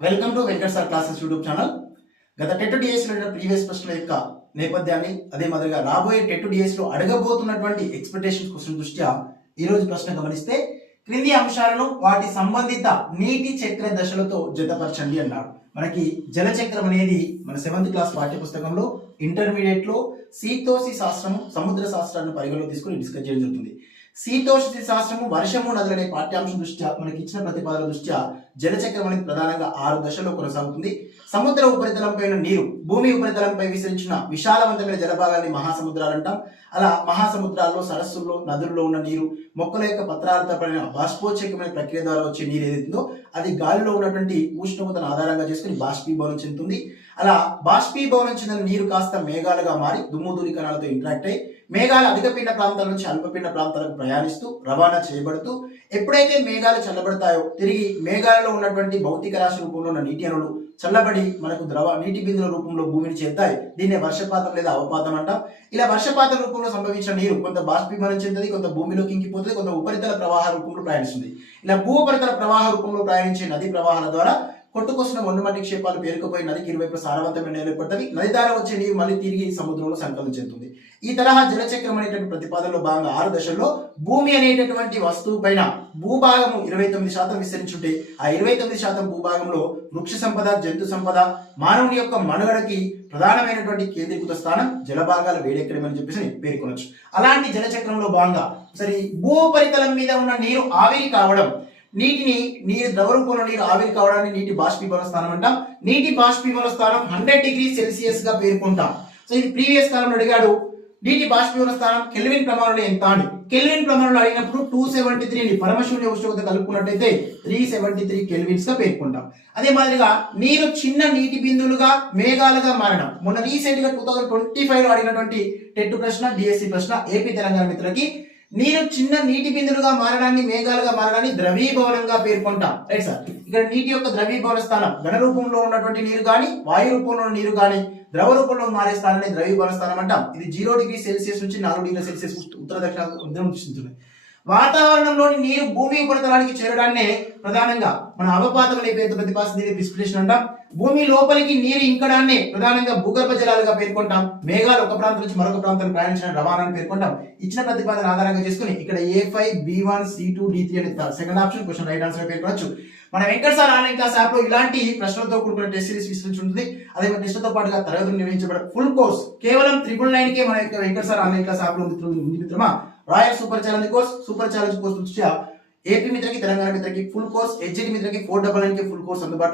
Welcome to Venkat sir classes YouTube channel గత TET DS previous ప్రశ్నల యొక్క నేపథ్యాన్ని అదే మాదిరిగా రాబోయే టెట్ డిఎస్లో అడగబోతున్నటువంటి ఎక్స్పెక్టేషన్స్ క్వశ్చన్ దృష్ట్యా ఈ రోజు ప్రశ్న గమనిస్తే క్రింది అంశాలను వాటి సంబంధిత నీటి చక్ర దశలతో జతపరచండి అన్నారు. మనకి జలచక్రం అనేది మన సెవెంత్ క్లాస్ పాఠ్య పుస్తకంలో ఇంటర్మీడియట్లో సీతోసి శాస్త్రము సముద్ర శాస్త్రాన్ని పరిగణలో తీసుకుని డిస్కస్ చేయడం జరుగుతుంది. శీతోష్ణ శాస్త్రము వర్షము నదులనే పాఠ్యాంశం దృష్ట్యా మనకి ఇచ్చిన ప్రతిపాదన దృష్ట్యా జలచక్రం అనేది ప్రధానంగా ఆరు దశల్లో కొనసాగుతుంది. సముద్ర ఉపరితలంపై నీరు భూమి ఉపరితలంపై విసరించిన విశాలవంతమైన జలభాగాన్ని మహాసముద్రాలు అంటాం. అలా మహాసముద్రాల్లో సరస్సుల్లో నదుల్లో ఉన్న నీరు మొక్కల యొక్క పత్రాలతో పడిన బాష్పోచ్ఛేకమైన ప్రక్రియ ద్వారా వచ్చే నీరు ఏదైతుందో అది గాలిలో ఉన్నటువంటి ఉష్ణోగ్రతను ఆధారంగా చేసుకుని బాష్పీభవనం చెందుతుంది. అలా బాష్పీభవనం చెందిన నీరు కాస్త మేఘాలుగా మారి దుమ్ము ధూళి కణాలతో ఇంటరాక్ట్ అయ్యి మేఘాలు అధిక ప్రాంతాల నుంచి అల్పపీడ ప్రాంతాలకు ప్రయాణిస్తూ రవాణా చేయబడుతూ ఎప్పుడైతే మేఘాలు చల్లబడతాయో తిరిగి మేఘాలలో ఉన్నటువంటి భౌతిక రాశి రూపంలో ఉన్న నీటి అణులు చల్లబడి మనకు ద్రవ నీటి బిందుల రూపంలో భూమిని చేరుతాయి. దీన్నే వర్షపాతం లేదా అవపాతం అంటాం. ఇలా వర్షపాతం రూపంలో సంభవించిన నీరు కొంత బాష్పీభవనం చెందుతుంది కొంత భూమిలోకి ఇంకిపోతుంది కొంత ఉపరితల ప్రవాహ రూపంలో ప్రయాణిస్తుంది. ఇలా భూ ఉపరితల ప్రవాహ రూపంలో ప్రయాణించే నదీ ప్రవాహాల ద్వారా కొట్టుకొస్తున్న మొండుమట్టి క్షేపాలు పేరుకుపోయి నదికి ఇరువైపు సారవంతమైన ఏర్పడతాయి నది ద్వారా వచ్చే నీరు మళ్ళీ తిరిగి సముద్రంలో సంకలనం చెందుతుంది. ఈ తరహా జలచక్రం అనేటువంటి ప్రతిపాదనలో భాగంగా ఆరు దశల్లో భూమి అనేటటువంటి వస్తువు పైన భూభాగము ఇరవై తొమ్మిది శాతం విస్తరించుంటే ఆ ఇరవై తొమ్మిది శాతం భూభాగంలో వృక్ష సంపద జంతు సంపద మానవుని యొక్క మనుగడకి ప్రధానమైనటువంటి కేంద్రీకృత స్థానం జలభాగాలు వేడెక్కడమని చెప్పేసి పేర్కొనొచ్చు. అలాంటి జలచక్రంలో భాగంగా సరే భూపరితలం మీద ఉన్న నీరు ఆవిరి కావడం నీటిని నీరు ద్రవ రూపంలో నీరు ఆవిరి కావడాన్ని నీటి బాష్పీభవన స్థానం అంటాం. నీటి బాష్పీభవన స్థానం హండ్రెడ్ డిగ్రీ సెల్సియస్గా పేర్కొంటాం. సో ఇది ప్రీవియస్ కాలంలో అడిగాడు నీటి బాష్పీభవన స్థానం కెల్విన్ ప్రమాణంలో ఎంత అని కెల్విన్ ప్రమాణంలో అడిగినప్పుడు టూ సెవెంటీ త్రీ పరమశూన్య ఉష్ణోగ్రత కలుపుకున్నట్టయితే త్రీ సెవెంటీ త్రీ కెల్విన్స్గా పేర్కొంటాం. అదే మాదిరిగా నీరు చిన్న నీటి బిందువులుగా మేఘాలుగా మారడం. మొన్న రీసెంట్గా టూ థౌసండ్ ట్వంటీ ఫైవ్లో అడిగినటువంటి టెట్ ప్రశ్న డిఎస్సి ప్రశ్న ఏపీ తెలంగాణ మిత్రులకి నీరు చిన్న నీటి బిందులుగా మారడాన్ని మేఘాలుగా మారడాన్ని ద్రవీభవనంగా పేర్కొంటాం. రైట్ సార్ ఇక్కడ నీటి యొక్క ద్రవీభవన స్థానం ఘన రూపంలో ఉన్నటువంటి నీరు కానీ వాయు రూపంలో ఉన్న నీరు కానీ ద్రవ రూపంలో మారే స్థానాన్ని ద్రవీభవన స్థానం అంటాం. ఇది జీరో డిగ్రీ సెల్సియస్ నుంచి నాలుగు డిగ్రీ సెల్సియస్ ఉత్తర దక్షిణ ఉత్తరం చూస్తుంది వాతావరణంలోని నీరు భూమి ఉపరితలానికి చేరడాన్నే ప్రధానంగా మన అవపాతం అనే పేరుతో ప్రతిపాదించి అంటాం. భూమి లోపలికి నీరు ఇంకడాన్నే ప్రధానంగా భూగర్భ జలాలుగా పేర్కొంటాం. మేఘాలు ఒక ప్రాంతం నుంచి మరొక ప్రాంతానికి ప్రయాణించిన రవాణాను పేర్కొంటాం. ఇచ్చిన ప్రతిపాదన ఆధారంగా చేసుకుని ఇక్కడ A five B one C two D three అని second option question right answer పేర్కొనొచ్చు మన వెంకట సార్ ఆన్లైన్ క్లాస్ యాప్లో ఇలాంటి ప్రశ్నలతో కూడుకున్న టెస్ట్ సిరీస్ విశ్లేషించుంటుంది అదే టెస్ట్తో పాటుగా తరగతులు నిర్వహించబడ ఫుల్ కోర్స్ కేవలం త్రిపుల్ నైన్ కే మన యొక్క వెంకట సార్ ఆన్లైన్ క్లాస్ యాప్లో మిత్రులు మిత్రమా? Royal super challenge course super challenge course దృష్ట్యా ఏపీ మిత్రకి తెలంగాణ మిత్రకి ఫుల్ కోర్స్ హెచ్డి మిత్రకి ఫోర్ డబల్ నైన్కి ఫుల్ కోర్స్ అందుబాటులో